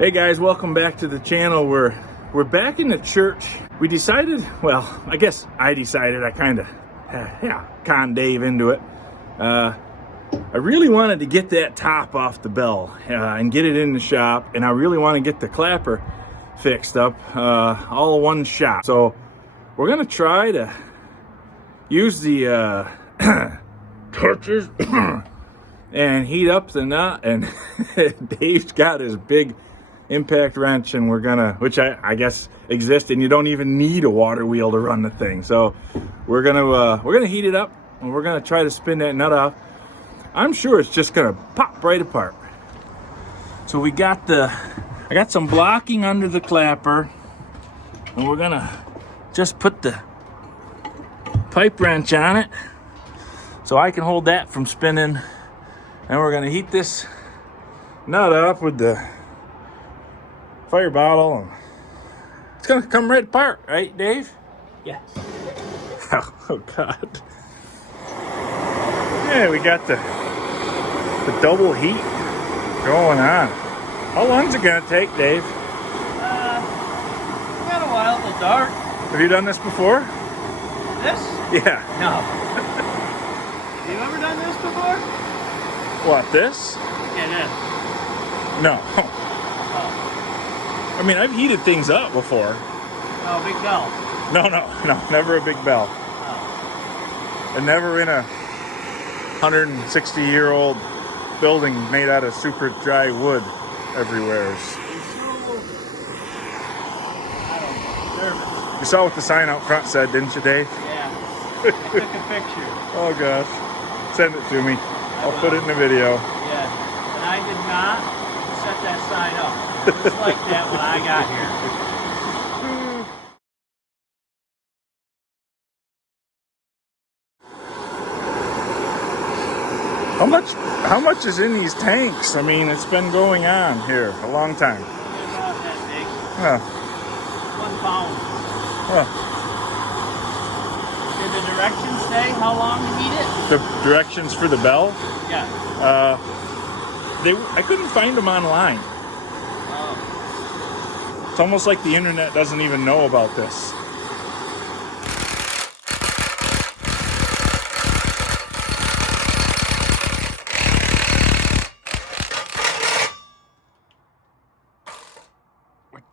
Hey guys, welcome back to the channel. We're back in the church. We decided, well, I guess I decided, I kind of conned Dave into it. I really wanted to get that top off the bell and get it in the shop, and I really want to get the clapper fixed up all in one shot. So we're gonna try to use the torches and heat up the nut, and Dave's got his big impact wrench, and we're gonna, which I guess exists, and you don't even need a water wheel to run the thing. So we're gonna heat it up, and we're gonna try to spin that nut off. I'm sure it's just gonna pop right apart. So I got some blocking under the clapper, and we're gonna just put the pipe wrench on it so I can hold that from spinning. And we're gonna heat this nut up with the fire bottle, and it's gonna come right apart, right, Dave? Yeah. Oh God. Yeah, we got the double heat going on. How long's it gonna take, Dave? Got a while in the dark. Have you done this before? This? Yeah. No. Have you ever done this before? What, this? Yeah, this. No. Oh. I mean, I've heated things up before. Oh, big bell. No, never a big bell. Oh. And never in a 160-year-old building made out of super dry wood everywhere. It's so, I don't know, nervous. You saw what the sign out front said, didn't you, Dave? Yeah. I took a picture. Oh gosh. Send it to me. I'll put it in the video. Yeah. And I did not set that sign up. Just like that when I got here. How much is in these tanks? I mean, it's been going on here a long time. It's about that big. Huh. 1 pound. Huh. Did the directions say how long to heat it? The directions for the bell? Yeah. I couldn't find them online. Oh. It's almost like the internet doesn't even know about this.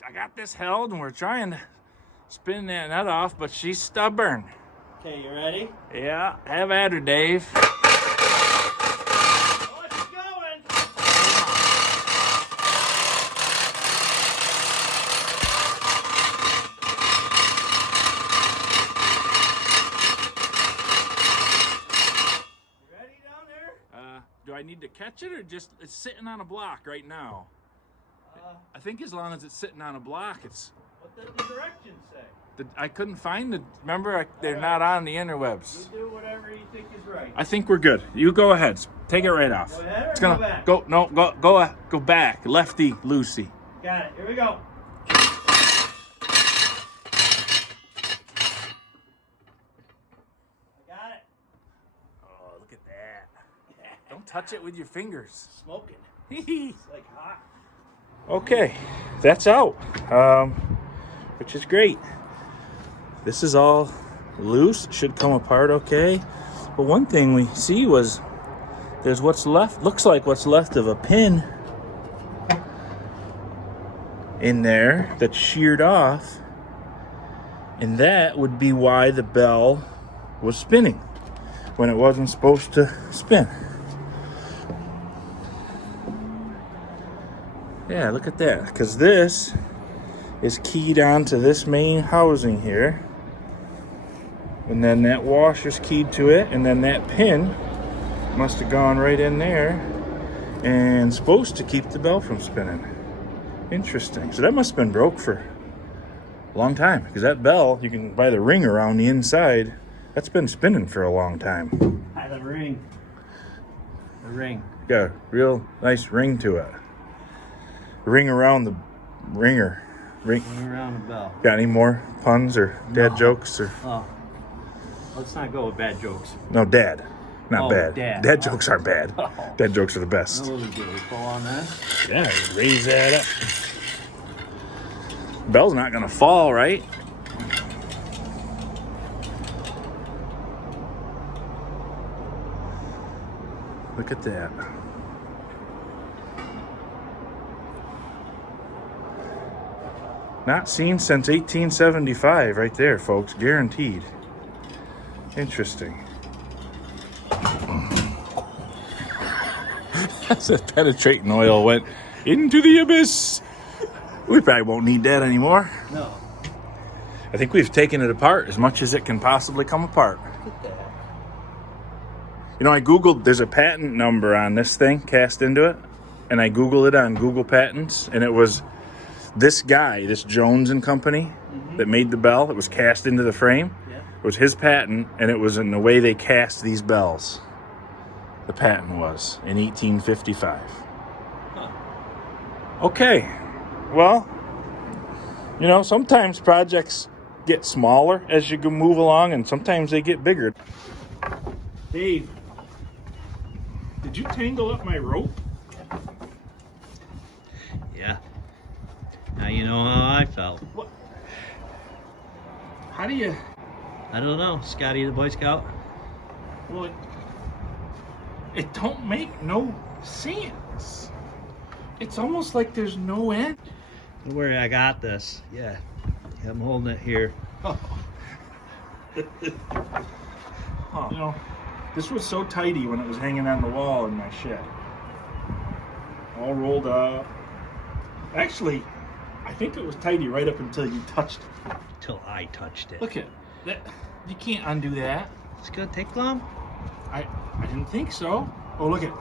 I got this held, and we're trying to spin that nut off, but she's stubborn. Okay, you ready? Yeah, have at her, Dave. Oh, it's going! You ready down there? Do I need to catch it, or just it's sitting on a block right now? I think as long as it's sitting on a block, it's. What did the directions say? I couldn't find the. Remember, they're not on the interwebs. You do whatever you think is right. I think we're good. You go ahead. Take it right off. Go ahead or It's gonna go back? go back. Lefty loosey. Got it. Here we go. I got it. Oh, look at that. Don't touch it with your fingers. Smoking. It's like hot. Okay, that's out, which is great. This is all loose. It should come apart okay. But one thing we see was there's what's left, looks like what's left of a pin in there that's sheared off, and that would be why the bell was spinning when it wasn't supposed to spin. Yeah, look at that, because this is keyed onto this main housing here, and then that washer's keyed to it, and then that pin must have gone right in there and supposed to keep the bell from spinning. Interesting. So that must have been broke for a long time, because that bell, you can buy the ring around the inside, that's been spinning for a long time. Hi, the ring. The ring. Got a real nice ring to it. Ring around the ringer. Ring around the bell. Got any more puns or dad jokes or? Oh, let's not go with bad jokes. No, dad. Not bad. Dad. Dad jokes aren't bad. Oh. Dad jokes are the best. What do we do? We pull on that? Yeah, raise that up. Bell's not gonna fall, right? Look at that. Not seen since 1875 right there, folks. Guaranteed. Interesting. That's a penetrating oil went into the abyss. We probably won't need that anymore. No. I think we've taken it apart as much as it can possibly come apart. Look at that. You know, I Googled, there's a patent number on this thing cast into it, and I Googled it on Google Patents, and it was this guy, this Jones and Company, that made the bell. It was cast into the frame. Yeah. It was his patent, and it was in the way they cast these bells. The patent was in 1855. Huh. Okay, well, you know, sometimes projects get smaller as you move along, and sometimes they get bigger. Dave, did you tangle up my rope? Yeah. Now you know how I felt. What? How do you? I don't know. Scotty the Boy Scout? Well, it don't make no sense. It's almost like there's no end. Don't worry, I got this. Yeah. I'm holding it here. Oh. Huh. You know, this was so tidy when it was hanging on the wall in my shed. All rolled up. Actually, I think it was tidy right up until you touched it. Till I touched it. Look at that. You can't undo that. It's gonna take long. I didn't think so. Oh, look at.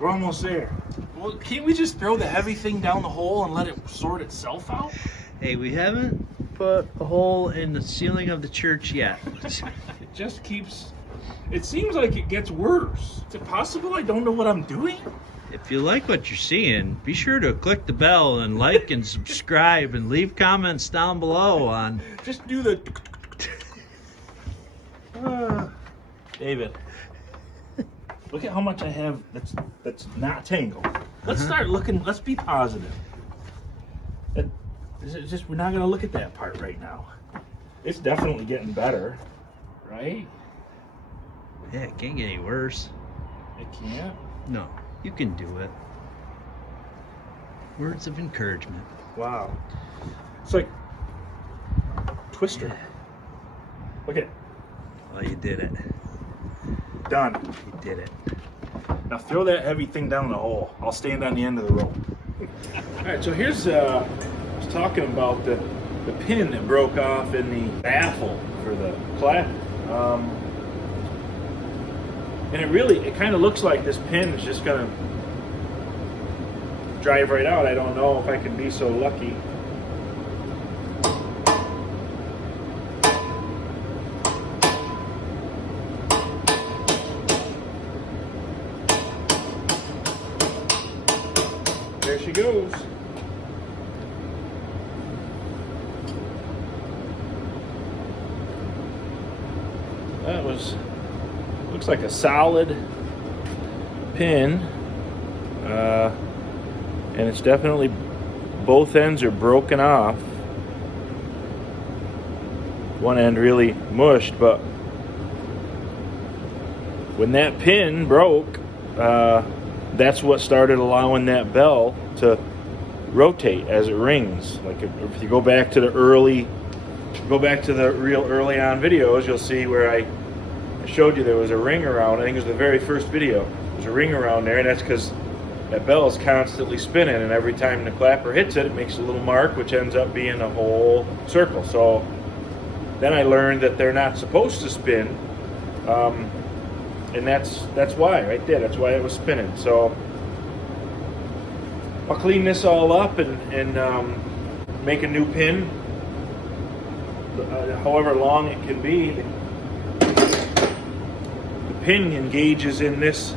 We're almost there. Well, can't we just throw the heavy thing down the hole and let it sort itself out? Hey, we haven't put a hole in the ceiling of the church yet. It just keeps. It seems like it gets worse. Is it possible I don't know what I'm doing? If you like what you're seeing, be sure to click the bell and like and subscribe and leave comments down below on. Just do the. David, look at how much I have that's not tangled. Let's start looking. Let's be positive. It's just we're not gonna look at that part right now. It's definitely getting better, right? Yeah, it can't get any worse. It can't. No, you can do it. Words of encouragement. Wow. It's like Twister. Look at it. Well, you did it. Done. You did it. Now throw that heavy thing down the hole. I'll stand on the end of the rope. All right, so here's I was talking about the pin that broke off in the baffle for the clap. And it kind of looks like this pin is just gonna drive right out. I don't know if I can be so lucky. There she goes. That looks like a solid pin, and it's definitely, both ends are broken off. One end really mushed, but when that pin broke, that's what started allowing that bell to rotate as it rings. Like if you go back to the real early on videos, you'll see where I showed you there was a ring around. I think it was the very first video. There's a ring around there, and that's because that bell is constantly spinning, and every time the clapper hits it, it makes a little mark, which ends up being a whole circle. So then I learned that they're not supposed to spin. And that's why, right there. That's why it was spinning. So I'll clean this all up and make a new pin, however long it can be. The pin engages in this.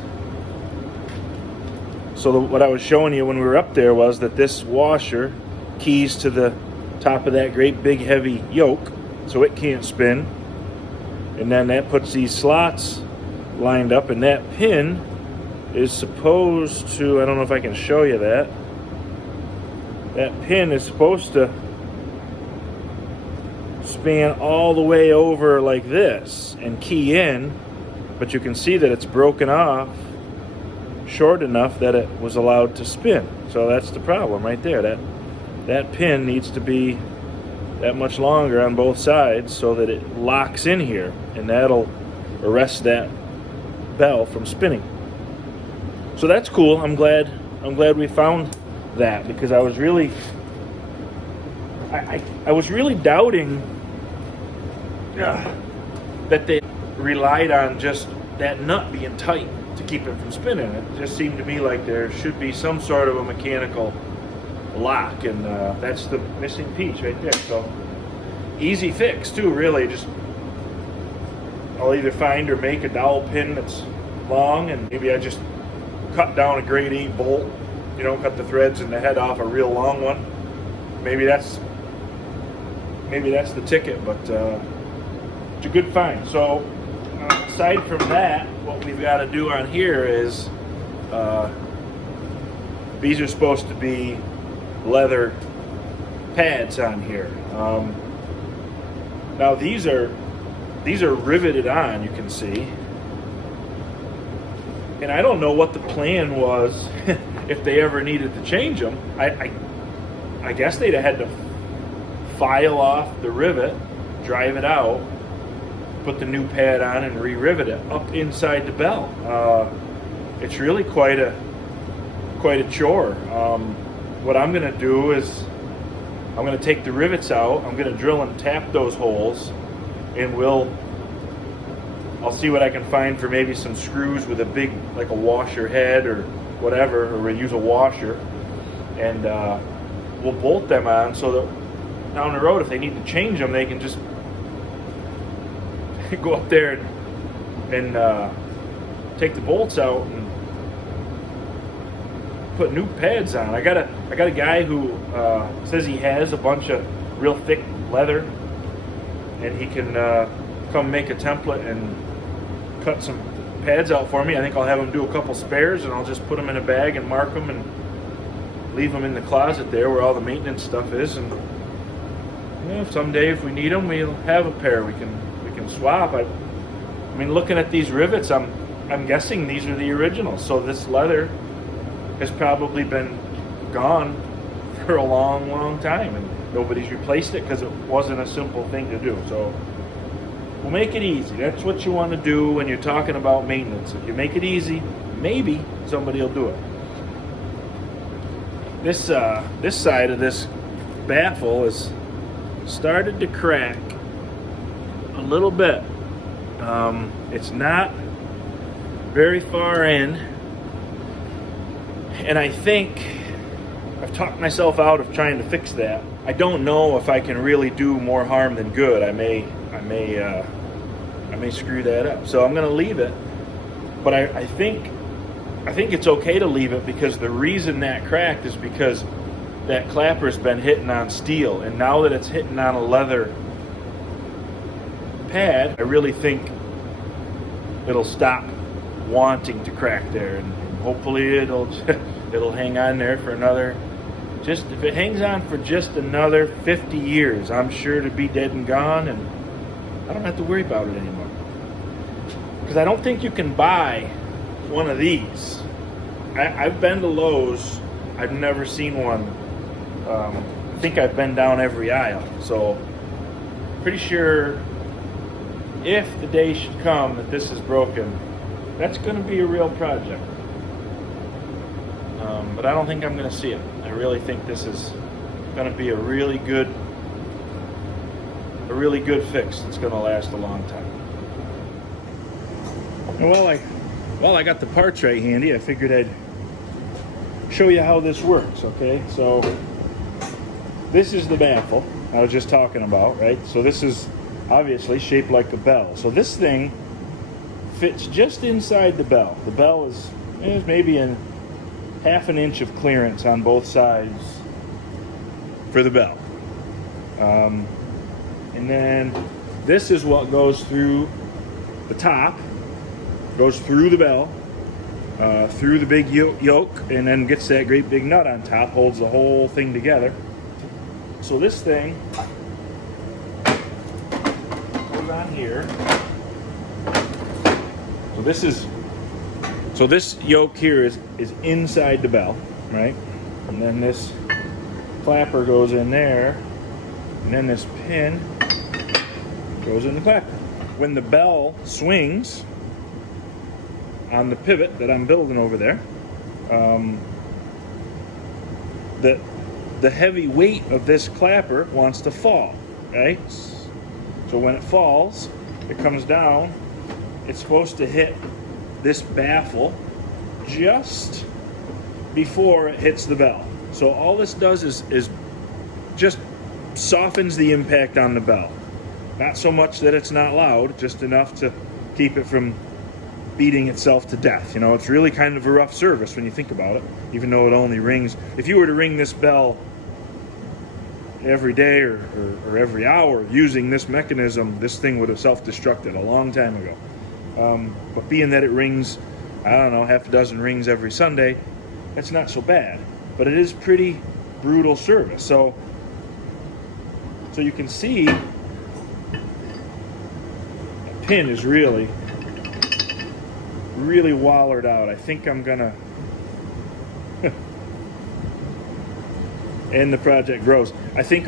So what I was showing you when we were up there was that this washer keys to the top of that great big heavy yoke, so it can't spin. And then that puts these slots lined up, and that pin is supposed to, I don't know if I can show you that, that pin is supposed to span all the way over like this and key in, but you can see that it's broken off short enough that it was allowed to spin. So that's the problem right there. That pin needs to be that much longer on both sides so that it locks in here, and that'll arrest that bell from spinning. So that's cool. I'm glad we found that, because I was really I was really doubting that they relied on just that nut being tight to keep it from spinning. It just seemed to me like there should be some sort of a mechanical lock, and that's the missing piece right there. So easy fix too, really. Just I'll either find or make a dowel pin that's long, and maybe I just cut down a grade 8 bolt, you know, cut the threads and the head off a real long one. Maybe that's the ticket, but it's a good find. So aside from that, what we've got to do on here is these are supposed to be leather pads on here. Now these are riveted on, you can see, and I don't know what the plan was if they ever needed to change them. I guess they'd have had to file off the rivet, drive it out, put the new pad on, and re-rivet it up inside the bell. It's really quite a chore. What I'm going to do is I'm going to take the rivets out. I'm going to drill and tap those holes, and I'll see what I can find for maybe some screws with a big, like a washer head or whatever, or we'll use a washer, and we'll bolt them on so that down the road, if they need to change them, they can just go up there and take the bolts out and put new pads on. I got a guy who says he has a bunch of real thick leather, and he can come make a template and cut some pads out for me. I think I'll have him do a couple spares, and I'll just put them in a bag and mark them and leave them in the closet there where all the maintenance stuff is. And you know, someday if we need them, we'll have a pair we can swap. I mean, looking at these rivets, I'm guessing these are the originals. So this leather has probably been gone for a long time, and nobody's replaced it because it wasn't a simple thing to do. So we'll make it easy. That's what you want to do when you're talking about maintenance. If you make it easy, maybe somebody will do it. This side of this baffle has started to crack a little bit. It's not very far in, and I think I've talked myself out of trying to fix that. I don't know if I can really do more harm than good. I may screw that up. So I'm going to leave it, but I think it's okay to leave it, because the reason that cracked is because that clapper's been hitting on steel, and now that it's hitting on a leather pad, I really think it'll stop wanting to crack there, and hopefully it'll hang on there for another, just if it hangs on for just another 50 years, I'm sure to be dead and gone, and I don't have to worry about it anymore. Because I don't think you can buy one of these. I've been to Lowe's. I've never seen one. I think I've been down every aisle. So pretty sure if the day should come that this is broken, that's going to be a real project. But I don't think I'm going to see it. I really think this is going to be a really good fix that's going to last a long time. And while I got the parts right handy, I figured I'd show you how this works, okay? So this is the baffle I was just talking about, right? So this is obviously shaped like a bell. So this thing fits just inside the bell. The bell is maybe in half an inch of clearance on both sides for the bell. And then this is what goes through the top, goes through the bell, through the big yoke, and then gets that great big nut on top, holds the whole thing together. So this thing goes on here. So this yoke here is inside the bell, right? And then this clapper goes in there, and then this pin goes in the clapper. When the bell swings on the pivot that I'm building over there, the heavy weight of this clapper wants to fall, right? So when it falls, it comes down, it's supposed to hit this baffle just before it hits the bell. So all this does is just softens the impact on the bell. Not so much that it's not loud, just enough to keep it from beating itself to death. You know, it's really kind of a rough service when you think about it, even though it only rings. If you were to ring this bell every day or every hour using this mechanism, this thing would have self-destructed a long time ago. But being that it rings, I don't know, half a dozen rings every Sunday, that's not so bad. But it is pretty brutal service. So you can see the pin is really wallered out. I think I'm gonna and the project grows. I hate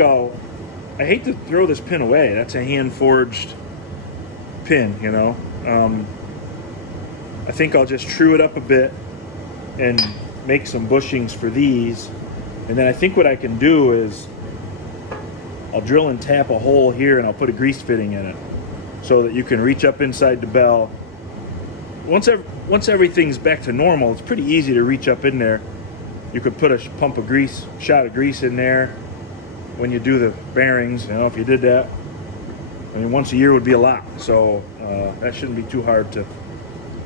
to throw this pin away. That's a hand forged pin, you know. I think I'll just true it up a bit and make some bushings for these, and then I think what I can do is I'll drill and tap a hole here, and I'll put a grease fitting in it so that you can reach up inside the bell. Once everything's back to normal, it's pretty easy to reach up in there. You could put a shot of grease in there when you do the bearings. You know, if you did that, I mean, once a year would be a lot. So that shouldn't be too hard to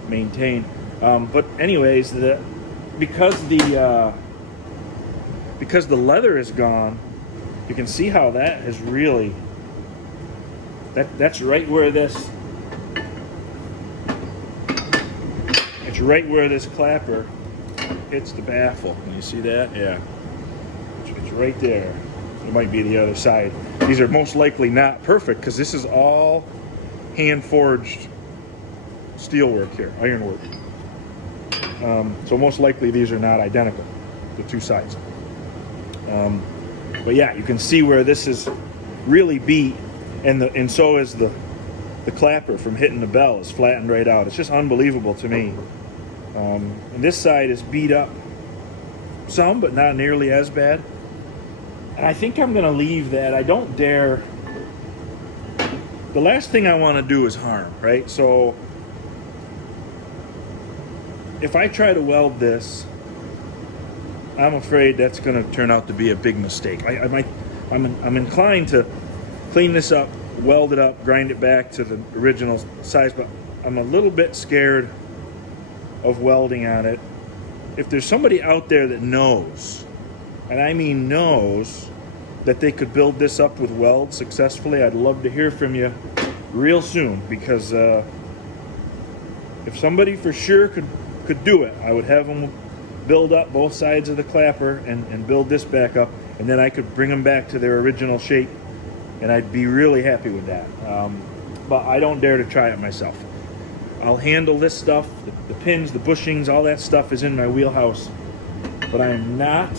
maintain. But anyways, because the leather is gone, you can see how that has really. That's right where this. It's right where this clapper hits the baffle. Can you see that? Yeah. It's right there. It might be the other side. These are most likely not perfect because this is all hand-forged steel work here, ironwork. So most likely these are not identical, the two sides. But yeah, you can see where this is really beat, and so is the clapper from hitting the bell is flattened right out. It's just unbelievable to me. And this side is beat up some, but not nearly as bad. And I think I'm going to leave that. I don't dare. The last thing I want to do is harm, right? So if I try to weld this, I'm afraid that's going to turn out to be a big mistake. I'm inclined to clean this up, weld it up, grind it back to the original size, but I'm a little bit scared of welding on it. If there's somebody out there that knows, and I mean knows, that they could build this up with welds successfully, I'd love to hear from you real soon, because if somebody for sure could do it, I would have them build up both sides of the clapper and build this back up, and then I could bring them back to their original shape, and I'd be really happy with that. But I don't dare to try it myself. I'll handle this stuff, the pins, the bushings, all that stuff is in my wheelhouse, but I am not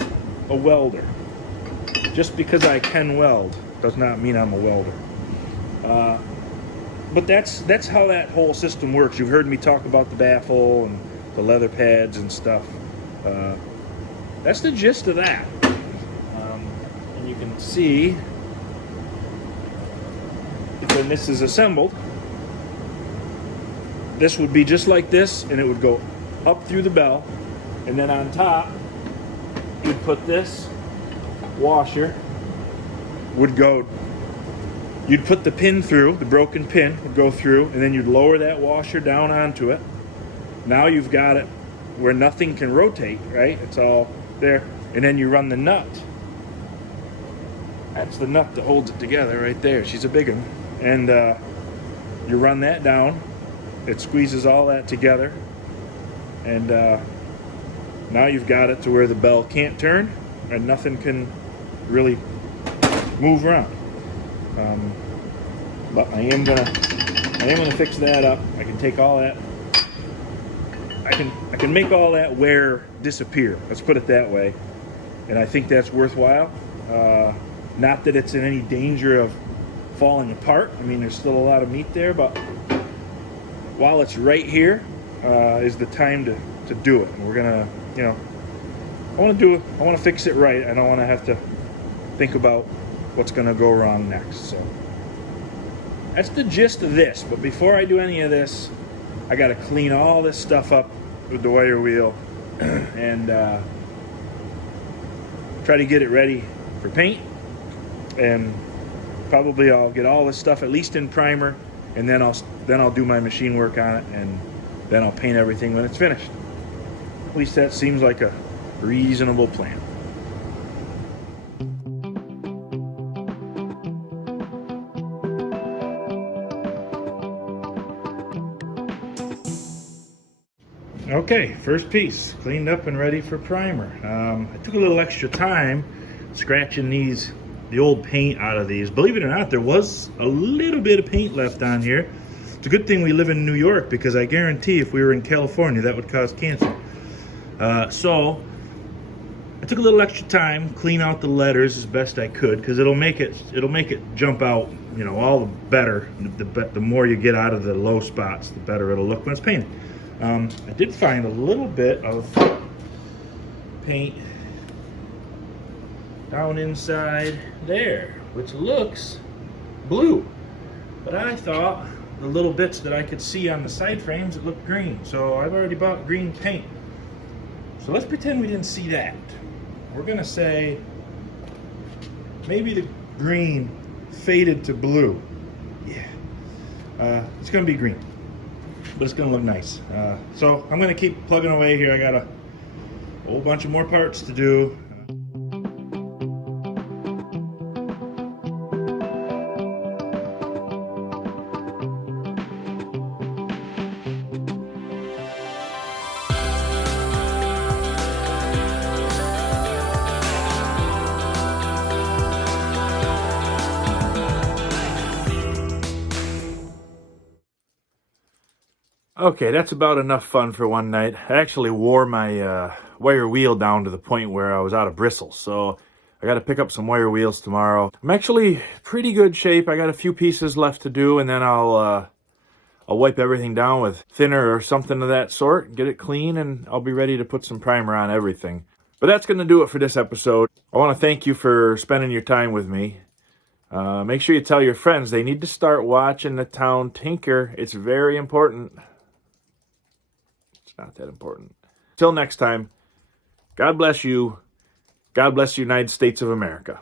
a welder. Just because I can weld does not mean I'm a welder. But that's how that whole system works. You've heard me talk about the baffle and the leather pads and stuff. That's the gist of that. And you can see when this is assembled, this would be just like this, and it would go up through the bell, and then on top you'd put this washer, you'd put the pin through, the broken pin would go through, and then you'd lower that washer down onto it. Now you've got it where nothing can rotate, right? It's all there. And then you run the nut. That's the nut that holds it together right there. She's a big one. And you run that down. It squeezes all that together. And now you've got it to where the bell can't turn and nothing can really move around. But I am gonna fix that up. I can take all that. I can make all that wear disappear. Let's put it that way. And I think that's worthwhile. Not that it's in any danger of falling apart. I mean, there's still a lot of meat there, but while it's right here, is the time to do it. And we're gonna, you know, I want to fix it right. I don't want to have to think about what's gonna go wrong next. So that's the gist of this. But before I do any of this, I got to clean all this stuff up with the wire wheel and try to get it ready for paint. And probably I'll get all this stuff at least in primer, and then I'll do my machine work on it, and then I'll paint everything when it's finished. At least that seems like a reasonable plan. Okay, first piece cleaned up and ready for primer. I took a little extra time scratching the old paint out of these. Believe it or not, there was a little bit of paint left on here. It's a good thing we live in New York, because I guarantee if we were in California, that would cause cancer. So I took a little extra time, clean out the letters as best I could, because it'll make it jump out, you know, all the better. The more you get out of the low spots, the better it'll look when it's painted. I did find a little bit of paint down inside there, which looks blue, but I thought the little bits that I could see on the side frames, it looked green. So I've already bought green paint. So let's pretend we didn't see that. We're gonna say maybe the green faded to blue. Yeah, it's gonna be green, but it's gonna look nice. So I'm gonna keep plugging away here. I got a whole bunch of more parts to do. Okay, that's about enough fun for one night. I actually wore my wire wheel down to the point where I was out of bristles, so I got to pick up some wire wheels tomorrow. I'm actually pretty good shape. I got a few pieces left to do, and then I'll wipe everything down with thinner or something of that sort, get it clean, and I'll be ready to put some primer on everything. But that's going to do it for this episode. I want to thank you for spending your time with me. Make sure you tell your friends they need to start watching The Town Tinker. It's very important. Not that important. Till next time, God bless you. God bless the United States of America.